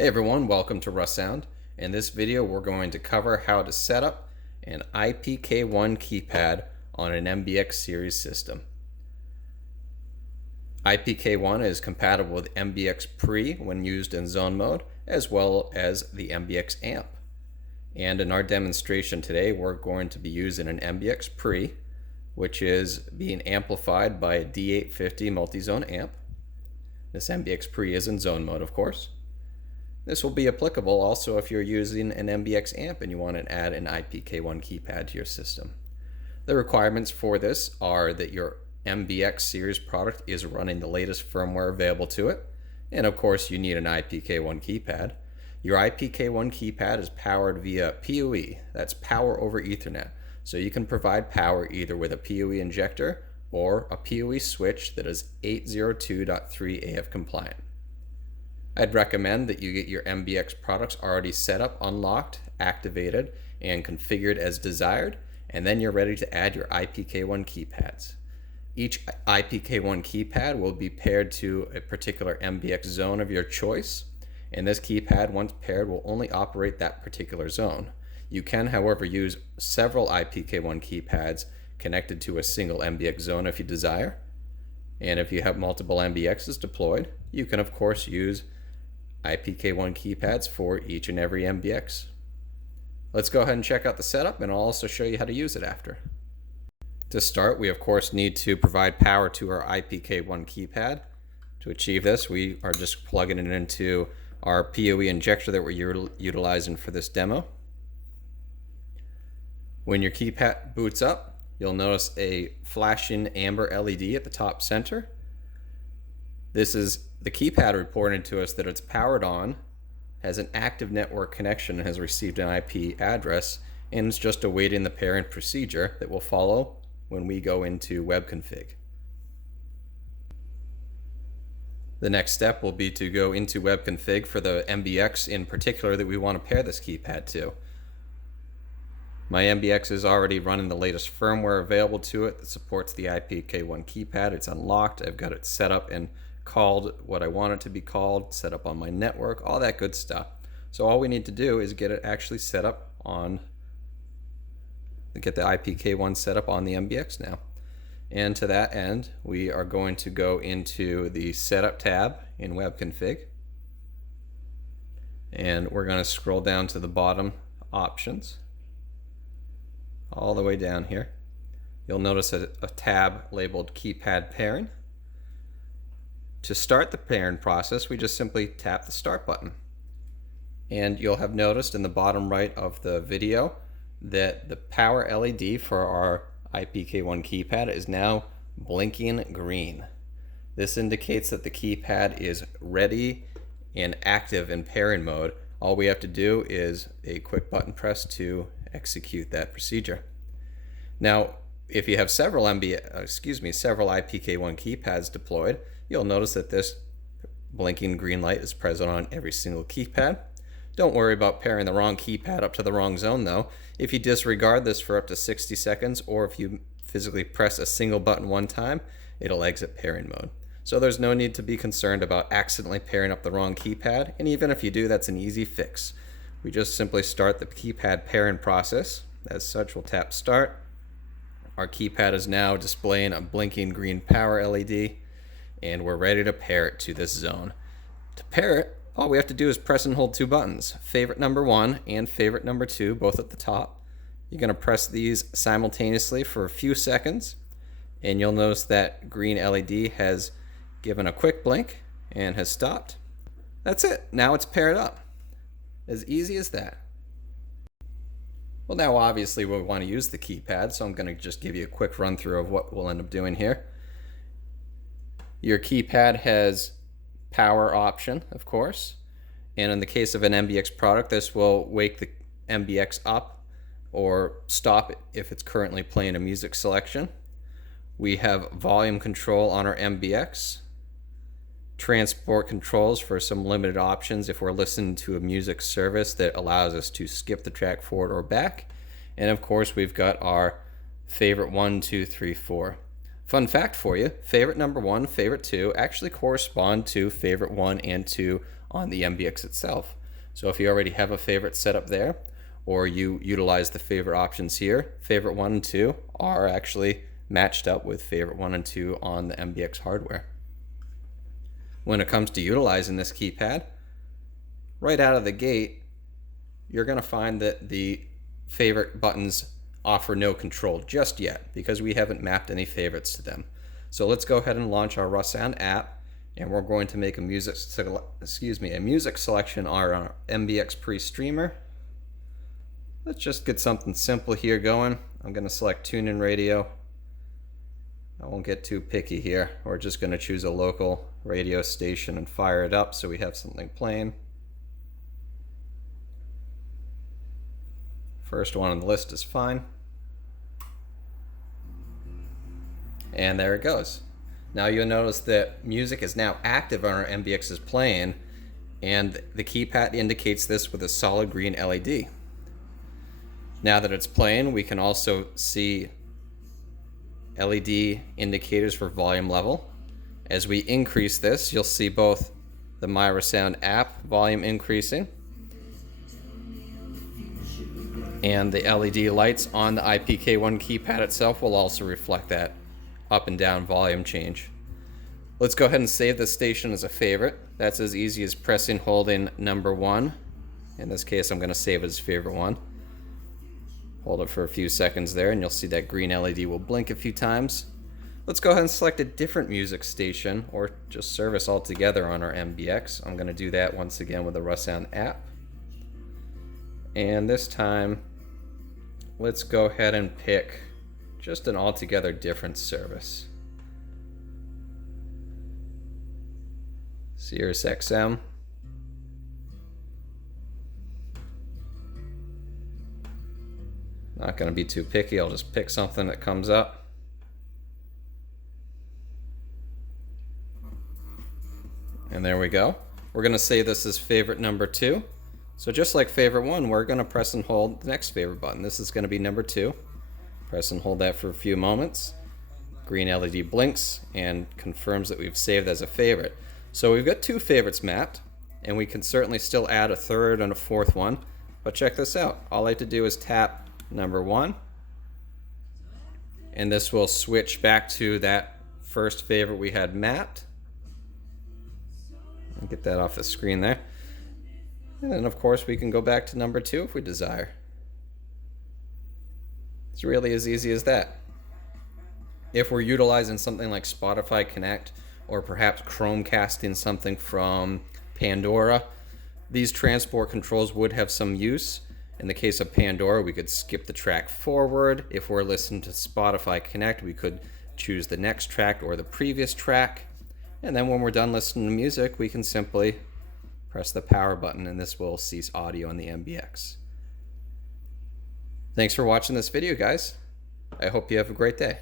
Hey everyone, welcome to Russound. In this video we're going to cover how to set up an IPK-1 keypad on an MBX series system. IPK-1 is compatible with MBX-PRE when used in zone mode, as well as the MBX-AMP. And in our demonstration today we're going to be using an MBX-PRE, which is being amplified by a D850 multi-zone amp. This MBX-PRE is in zone mode, of course. This will be applicable also if you're using an MBX AMP and you want to add an IPK-1 keypad to your system. The requirements for this are that your MBX series product is running the latest firmware available to it, and of course you need an IPK-1 keypad. Your IPK-1 keypad is powered via PoE, that's power over Ethernet, so you can provide power either with a PoE injector or a PoE switch that is 802.3 AF compliant. I'd recommend that you get your MBX products already set up, unlocked, activated, and configured as desired, and then you're ready to add your IPK-1 keypads. Each IPK-1 keypad will be paired to a particular MBX zone of your choice, and this keypad, once paired, will only operate that particular zone. You can, however, use several IPK-1 keypads connected to a single MBX zone if you desire, and if you have multiple MBXs deployed, you can of course use IPK-1 keypads for each and every MBX. Let's go ahead and check out the setup, and I'll also show you how to use it after. To start, we of course need to provide power to our IPK-1 keypad. To achieve this, we are just plugging it into our PoE injector that we're utilizing for this demo. When your keypad boots up, you'll notice a flashing amber LED at the top center. This is the keypad reporting to us that it's powered on, has an active network connection, and has received an IP address, and is just awaiting the pairing procedure that will follow when we go into web config. The next step will be to go into web config for the MBX in particular that we want to pair this keypad to. My MBX is already running the latest firmware available to it that supports the IPK-1 keypad. It's unlocked. I've got it set up and called what I want it to be called, set up on my network, all that good stuff. So all we need to do is get it actually set up on, get the IPK-1 set up on the MBX now. And to that end, we are going to go into the Setup tab in Web Config, and we're going to scroll down to the bottom options, all the way down here. You'll notice a tab labeled Keypad Pairing. To start the pairing process, we just simply tap the Start button. And you'll have noticed in the bottom right of the video that the power LED for our IPK-1 keypad is now blinking green. This indicates that the keypad is ready and active in pairing mode. All we have to do is a quick button press to execute that procedure. Now, if you have several IPK-1 keypads deployed, you'll notice that this blinking green light is present on every single keypad. Don't worry about pairing the wrong keypad up to the wrong zone though. If you disregard this for up to 60 seconds, or if you physically press a single button one time, it'll exit pairing mode. So there's no need to be concerned about accidentally pairing up the wrong keypad, and even if you do, that's an easy fix. We just simply start the keypad pairing process. As such, we'll tap Start. Our keypad is now displaying a blinking green power LED, and we're ready to pair it to this zone. To pair it, all we have to do is press and hold two buttons, favorite number 1 and favorite number 2, both at the top. You're going to press these simultaneously for a few seconds, and you'll notice that green LED has given a quick blink and has stopped. That's it. Now it's paired up. As easy as that. Well, now obviously we want to use the keypad, so I'm going to just give you a quick run through of what we'll end up doing here. Your keypad has power option, of course, and in the case of an MBX product, this will wake the MBX up or stop it if it's currently playing a music selection. We have volume control on our MBX, transport controls for some limited options if we're listening to a music service that allows us to skip the track forward or back, and of course we've got our favorite 1, 2, 3, 4. Fun fact for you, favorite number 1, favorite 2 actually correspond to favorite 1 and 2 on the MBX itself. So if you already have a favorite setup there, or you utilize the favorite options here, favorite 1 and 2 are actually matched up with favorite 1 and 2 on the MBX hardware. When it comes to utilizing this keypad, right out of the gate, you're going to find that the favorite buttons offer no control just yet because we haven't mapped any favorites to them. So let's go ahead and launch our Russound app, and we're going to make a music selection on our MBX-PRE streamer. Let's just get something simple here going. I'm going to select TuneIn Radio. I won't get too picky here. We're just going to choose a local radio station and fire it up so we have something playing. First one on the list is fine. And there it goes. Now you'll notice that music is now active on our MBX's playing, and the keypad indicates this with a solid green LED. Now that it's playing, we can also see LED indicators for volume level. As we increase this, you'll see both the Russound app volume increasing and the LED lights on the IPK-1 keypad itself will also reflect that up and down volume change. Let's go ahead and save this station as a favorite. That's as easy as pressing holding number 1. In this case, I'm going to save it as favorite 1. Hold it for a few seconds there and you'll see that green LED will blink a few times. Let's go ahead and select a different music station or just service altogether on our MBX. I'm going to do that once again with the Russound app. And this time, let's go ahead and pick just an altogether different service. Sirius XM. Not going to be too picky, I'll just pick something that comes up. And there we go. We're going to say this is favorite number 2. So just like favorite 1, we're going to press and hold the next favorite button. This is going to be number 2. Press and hold that for a few moments. Green LED blinks and confirms that we've saved as a favorite. So we've got 2 favorites mapped, and we can certainly still add a 3rd and a 4th one. But check this out. All I have to do is tap number 1, and this will switch back to that first favorite we had mapped. I'll get that off the screen there. And then of course we can go back to number 2 if we desire. It's really as easy as that. If we're utilizing something like Spotify Connect or perhaps Chromecasting something from Pandora, these transport controls would have some use. In the case of Pandora, we could skip the track forward. If we're listening to Spotify Connect, we could choose the next track or the previous track. And then when we're done listening to music, we can simply press the power button and this will cease audio on the MBX. Thanks for watching this video, guys. I hope you have a great day.